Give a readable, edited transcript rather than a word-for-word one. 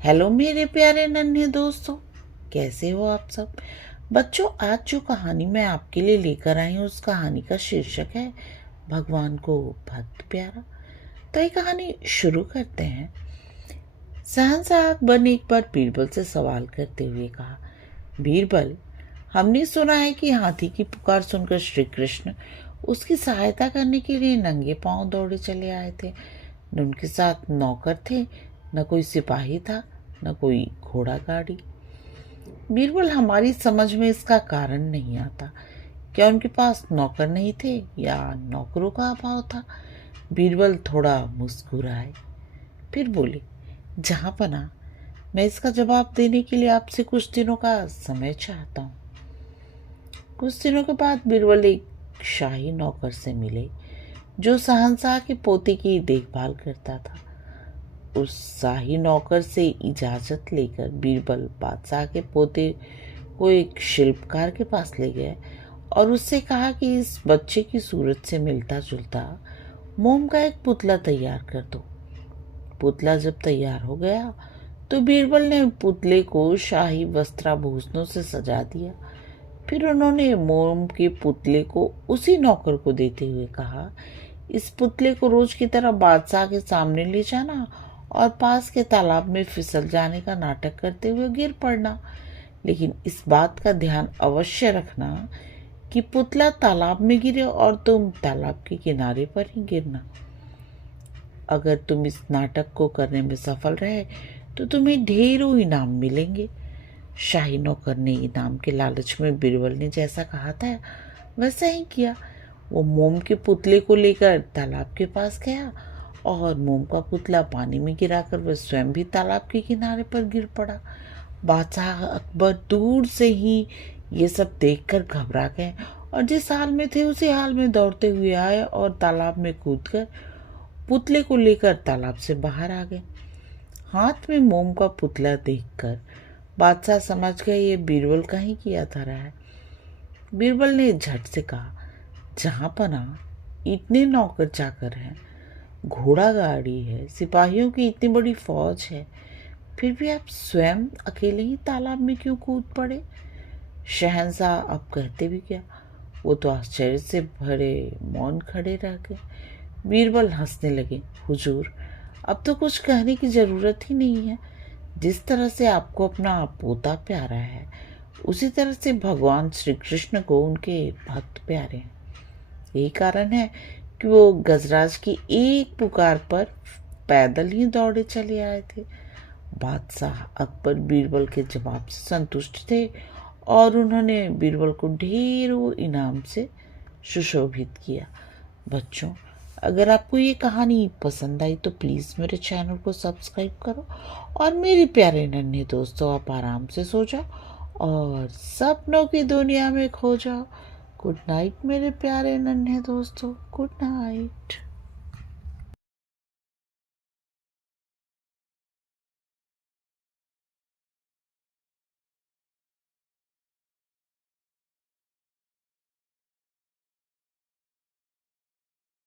Hello मेरे प्यारे नन्हे दोस्तों, कैसे हो आप सब। बच्चों, आज जो कहानी मैं आपके लिए लेकर आई हूँ उस कहानी का शीर्षक है भगवान को भक्त प्यारा। तो ये कहानी शुरू करते हैं। शहंशाह अकबर ने एक बार बीरबल से सवाल करते हुए कहा, बीरबल, हमने सुना है कि हाथी की पुकार सुनकर श्री कृष्ण उसकी सहायता करने के लिए नंगे पांव दौड़े चले आए थे। न उनके साथ नौकर थे, न कोई सिपाही था, न कोई घोड़ा गाड़ी। बीरबल, हमारी समझ में इसका कारण नहीं आता। क्या उनके पास नौकर नहीं थे या नौकरों का अभाव था। बीरबल थोड़ा मुस्कुराए, फिर बोले, जहां पना, मैं इसका जवाब देने के लिए आपसे कुछ दिनों का समय चाहता हूँ। कुछ दिनों के बाद बीरबल एक शाही नौकर से मिले जो शहंशाह के पोते की देखभाल करता था। उस शाही नौकर से इजाजत लेकर बीरबल बादशाह के पोते को एक शिल्पकार के पास ले गए और उससे कहा कि इस बच्चे की सूरत से मिलता जुलता मोम का एक पुतला तैयार कर दो। पुतला जब तैयार हो गया तो बीरबल ने पुतले को शाही वस्त्राभूषणों से सजा दिया। फिर उन्होंने मोम के पुतले को उसी नौकर को देते हुए कहा, इस पुतले को रोज की तरह बादशाह के सामने ले जाना और पास के तालाब में फिसल जाने का नाटक करते हुए गिर पड़ना, लेकिन इस बात का ध्यान अवश्य रखना कि पुतला तालाब में गिरे और तुम तालाब के किनारे पर ही गिरना। अगर तुम इस नाटक को करने में सफल रहे तो तुम्हें ढेरों इनाम मिलेंगे। शाही नौकर ने इनाम के लालच में बीरबल ने जैसा कहा था वैसा ही किया। वो मोम के पुतले को लेकर तालाब के पास गया और मोम का पुतला पानी में गिराकर वह स्वयं भी तालाब के किनारे पर गिर पड़ा। बादशाह अकबर दूर से ही ये सब देखकर घबरा गए और जिस हाल में थे उसी हाल में दौड़ते हुए आए और तालाब में कूदकर पुतले को लेकर तालाब से बाहर आ गए। हाथ में मोम का पुतला देखकर बादशाह समझ गए ये बीरबल का ही किया धरा है। बीरबल ने झट से कहा, जहां पना, इतने नौकर चाकर हैं, घोड़ा गाड़ी है, सिपाहियों की इतनी बड़ी फौज है, फिर भी आप स्वयं अकेले ही तालाब में क्यों कूद पड़े। शहंशाह अब कहते भी क्या। वो तो आश्चर्य से भरे मौन खड़े रह गए। बीरबल हंसने लगे, हुजूर, अब तो कुछ कहने की जरूरत ही नहीं है। जिस तरह से आपको अपना पोता प्यारा है उसी तरह से भगवान श्री कृष्ण को उनके भक्त प्यारे हैं। यही कारण है कि वो गजराज की एक पुकार पर पैदल ही दौड़े चले आए थे। बादशाह अकबर बीरबल के जवाब से संतुष्ट थे और उन्होंने बीरबल को ढेरों इनाम से सुशोभित किया। बच्चों, अगर आपको ये कहानी पसंद आई तो प्लीज़ मेरे चैनल को सब्सक्राइब करो और मेरे प्यारे नन्हे दोस्तों, आप आराम से सो जाओ और सपनों की दुनिया में खो जाओ। गुड नाइट मेरे प्यारे नन्हे दोस्तों, गुड नाइट।